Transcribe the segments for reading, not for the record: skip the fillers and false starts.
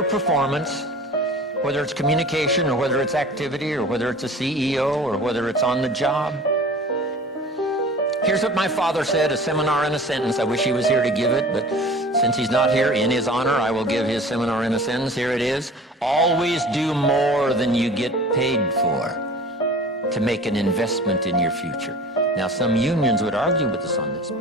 your performance, whether it's communication or whether it's activity or whether it's a CEO or whether it's on the job. Here's what my father said, a seminar in a sentence. I wish he was here to give it, but since he's not here, in his honor, I will give his seminar in a sentence. Here it is. Always do more than you get paid for to make an investment in your future. Now, some unions would argue with us on this.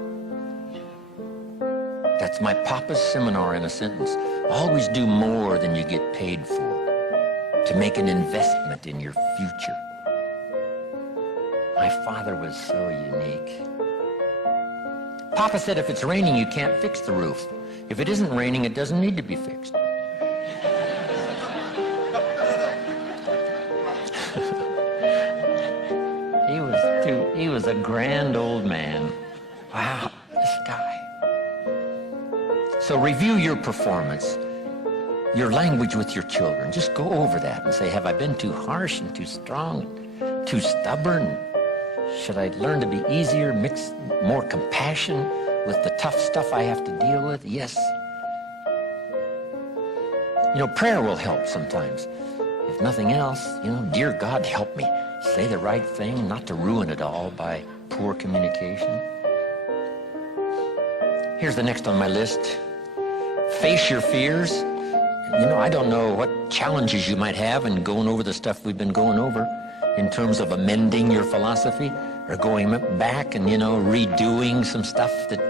That's my papa's seminar in a sentence. Always do more than you get paid for to make an investment in your future. My father was so unique. Papa said if it's raining, you can't fix the roof. If it isn't raining, it doesn't need to be fixed. He was a grand old man. Wow, this guy. So review your performance, your language with your children. Just go over that and say, have I been too harsh and too strong, too stubborn? Should I learn to be easier, mix more compassion with the tough stuff I have to deal with? Yes. You know, prayer will help sometimes. If nothing else, you know, dear God, help me say the right thing, not to ruin it all by poor communication. Here's the next on my list. Face your fears. You know, I don't know what challenges you might have in going over the stuff we've been going over in terms of amending your philosophy or going back and, you know, redoing some stuff that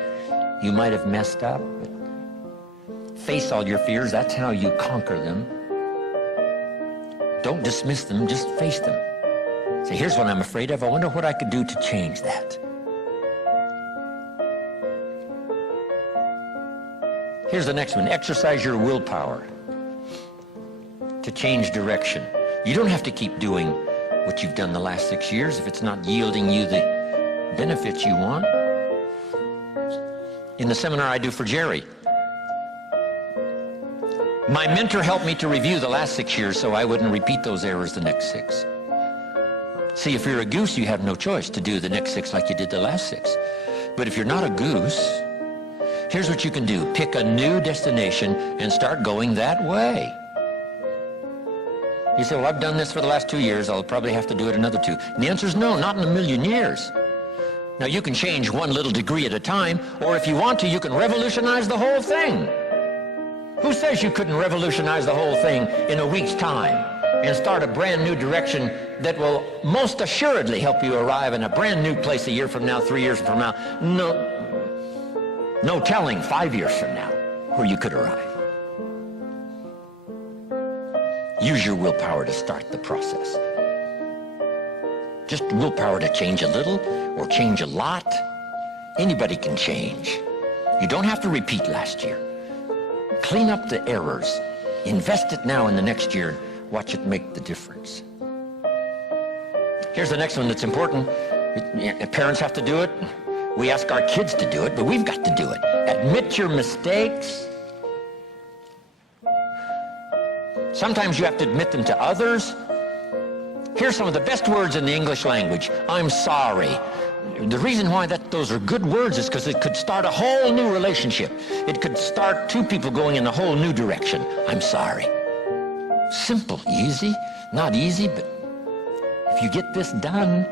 you might have messed up. But face all your fears. That's how you conquer them. Don't dismiss them, just face them. Say, here's what I'm afraid of. I wonder what I could do to change that. Here's the next one. Exercise your willpower to change direction. You don't have to keep doing what you've done the last 6 years if it's not yielding you the benefits you want. In the seminar I do for Jerry, my mentor helped me to review the last 6 years so I wouldn't repeat those errors the next 6. See, if you're a goose, you have no choice to do the next 6 like you did the last 6. But if you're not a goose, here's what you can do. Pick a new destination and start going that way. You say, well, I've done this for the last 2 years. I'll probably have to do it another 2. And the answer is no, not in a million years. Now, you can change one little degree at a time, or if you want to, you can revolutionize the whole thing. Who says you couldn't revolutionize the whole thing in a week's time and start a brand new direction that will most assuredly help you arrive in a brand new place a year from now, 3 years from now? No telling 5 years from now where you could arrive. Use your willpower to start the process. Just willpower to change a little or change a lot. Anybody can change. You don't have to repeat last year. Clean up the errors. Invest it now in the next year. Watch it make the difference. Here's the next one that's important. Parents have to do it. We ask our kids to do it, but we've got to do it. Admit your mistakes. Sometimes you have to admit them to others. Here's some of the best words in the English language. I'm sorry. The reason why those are good words is because it could start a whole new relationship. It could start 2 people going in a whole new direction. I'm sorry. Simple, easy. Not easy, but if you get this done,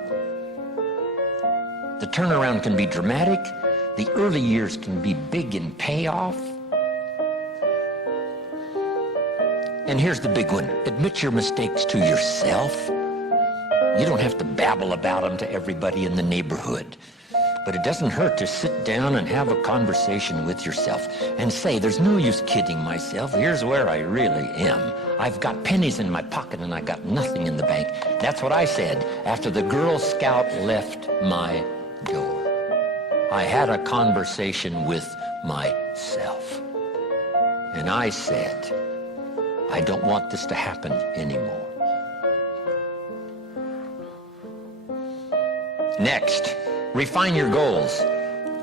the turnaround can be dramatic. The early years can be big in payoff. And here's the big one. Admit your mistakes to yourself. You don't have to babble about them to everybody in the neighborhood. But it doesn't hurt to sit down and have a conversation with yourself and say, there's no use kidding myself. Here's where I really am. I've got pennies in my pocket and I got nothing in the bank. That's what I said after the Girl Scout left my door. I had a conversation with myself. And I said, I don't want this to happen anymore. Next, refine your goals.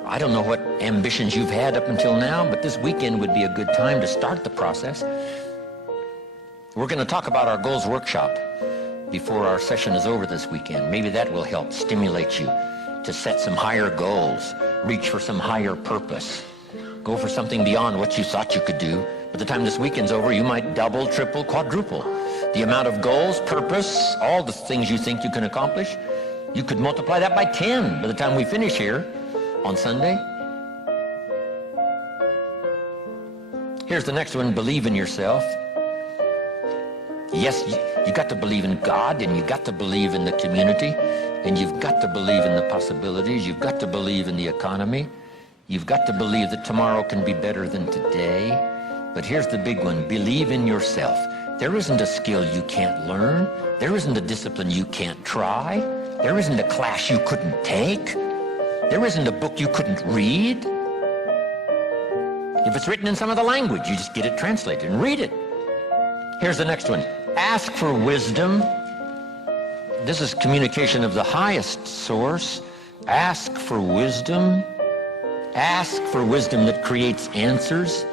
I don't know what ambitions you've had up until now, but this weekend would be a good time to start the process. We're going to talk about our goals workshop before our session is over this weekend. Maybe that will help stimulate you to set some higher goals, reach for some higher purpose, go for something beyond what you thought you could do By the time this weekend's over, you might double, triple, quadruple the amount of goals, purpose, all the things you think you can accomplish. You could multiply that by 10 by the time we finish here on Sunday. Here's the next one, believe in yourself. Yes, you got to believe in God, and you got to believe in the community, and you've got to believe in the possibilities. You've got to believe in the economy. You've got to believe that tomorrow can be better than today. But here's the big one, believe in yourself. There isn't a skill you can't learn. There isn't a discipline you can't try. There isn't a class you couldn't take. There isn't a book you couldn't read. If it's written in some other language, you just get it translated and read it. Here's the next one. Ask for wisdom. This is communication of the highest source. Ask for wisdom. Ask for wisdom that creates answers.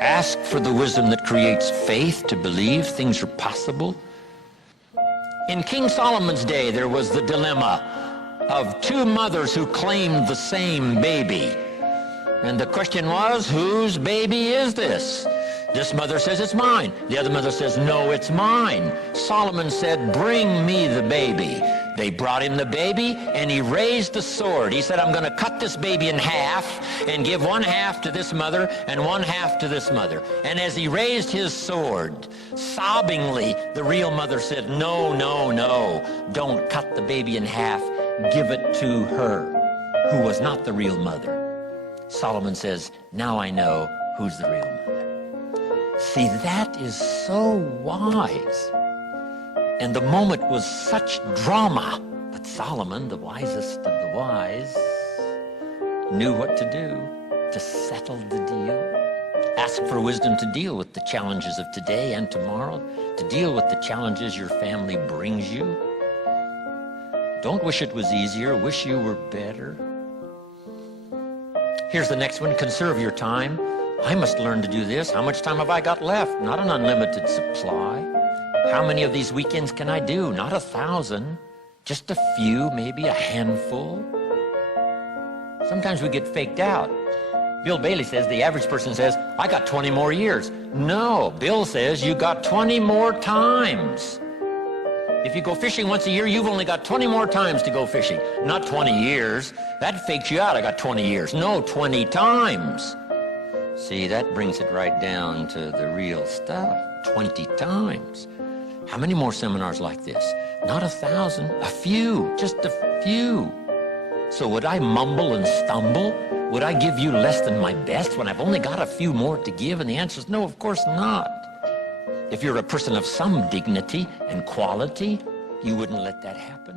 Ask for the wisdom that creates faith to believe things are possible. In King Solomon's day, there was the dilemma of two mothers who claimed the same baby. And the question was, whose baby is this? This mother says, it's mine. The other mother says, no, it's mine. Solomon said, bring me the baby. They brought him the baby, and he raised the sword. He said, I'm going to cut this baby in half and give one half to this mother and one half to this mother. And as he raised his sword, sobbingly, the real mother said, no, no, no, don't cut the baby in half. Give it to her, who was not the real mother. Solomon says, now I know who's the real mother. See, that is so wise. And the moment was such drama. But Solomon, the wisest of the wise, knew what to do to settle the deal. Ask for wisdom to deal with the challenges of today and tomorrow, to deal with the challenges your family brings you. Don't wish it was easier, wish you were better. Here's the next one, conserve your time. I must learn to do this. How much time have I got left? Not an unlimited supply. How many of these weekends can I do? Not 1,000, just a few, maybe a handful. Sometimes we get faked out. Bill Bailey says, the average person says, I got 20 more years. No, Bill says you got 20 more times. If you go fishing once a year, you've only got 20 more times to go fishing. Not 20 years. That fakes you out. I got 20 years. No, 20 times. See, that brings it right down to the real stuff. 20 times. How many more seminars like this? Not 1,000, a few, just a few. So would I mumble and stumble? Would I give you less than my best when I've only got a few more to give? And the answer is no, of course not. If you're a person of some dignity and quality, you wouldn't let that happen.